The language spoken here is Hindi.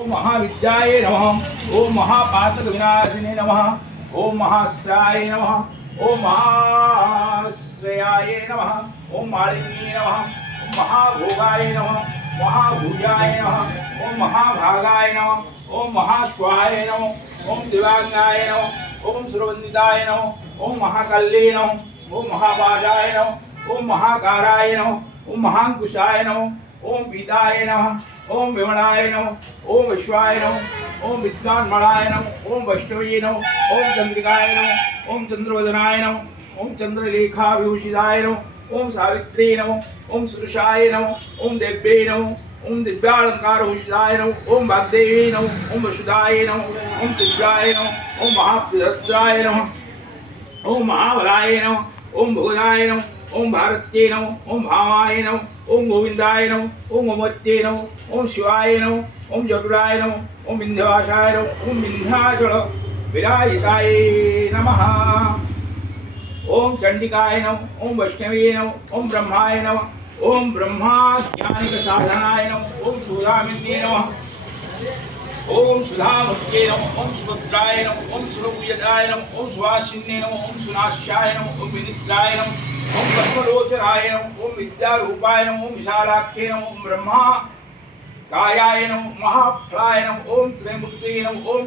ओम महाविद्याय नमः। ओम महापातक विनाशिने नमः। ओम महाश्राय नमः। ओम महाश्रेयाय नमः। ओम मालिन्ये नमः। ओम महाभोगाय नमः। महाभुजाय नमः। ओम महाभागाय नमः। ओम महाश्वाय नमः। ओम दिवांगाय नमः। ओम सुरवंदिताय नमः। ओम महाकल्ये नमः। ओम महापाजाय नमः। ओम महाकाराय नमः। ओम महांकुशाय नमः। ओम पीताय नमः। ओम विमलाय नमः। ओम विश्वाय नमः। ओम विद्वान्मलाय नमः। ओम वैष्णवे नमः। ओम चंद्रिकाय नमः। ओम चंद्रवदनाय नमः। ओम चंद्रलेखाविभूषिताय नमः। ओम सावित्रे नमः। ओम सुरुषाय नमः। ओम देव्ये नमः। ओम दिव्यालंकारभूषिताय नमः। ओम वाग्देवी नमः। ओम वसुधाय नमः। ओम दिव्याय नमः। ओम महाप्रदाय नमः। ओम महाबलाय नमः। ओम भोगाय नमः। ओम भारत्ये नमः। ओम भावाय नमः। ओम गोविंदाय नमः। ओम अमर्त्ये नमः। ओम शिवाय नमः। ओम जटुराय नमः। ओम विंध्यवासाय नमः। ओम विंध्याचल विराजिताय नमः। ओम चंडिकाय नमः। ओम वैष्णवे नमः। ओम ब्रह्माय नमः। ओम ब्रह्मा ज्ञानिक साधनाय नमः। ओम शूरामिन्ये नमः। ओम सुधामूर्ते नमः। ओम सुभद्राय नमः। ओम सुरभुजदाय नमः। ओम सुवासिन्ये नमः। ओम सुनाशाय नमः। ओम विनिद्राय नमः। ओम पद्मलोचनाय नमः। ओम विद्यारूपाय नमः। ओम विशालाख्ये नमः। ओम ब्रह्मा कायाय नमः। महाफलाय नमः। ओम त्रयमूर्ते नमः। ओम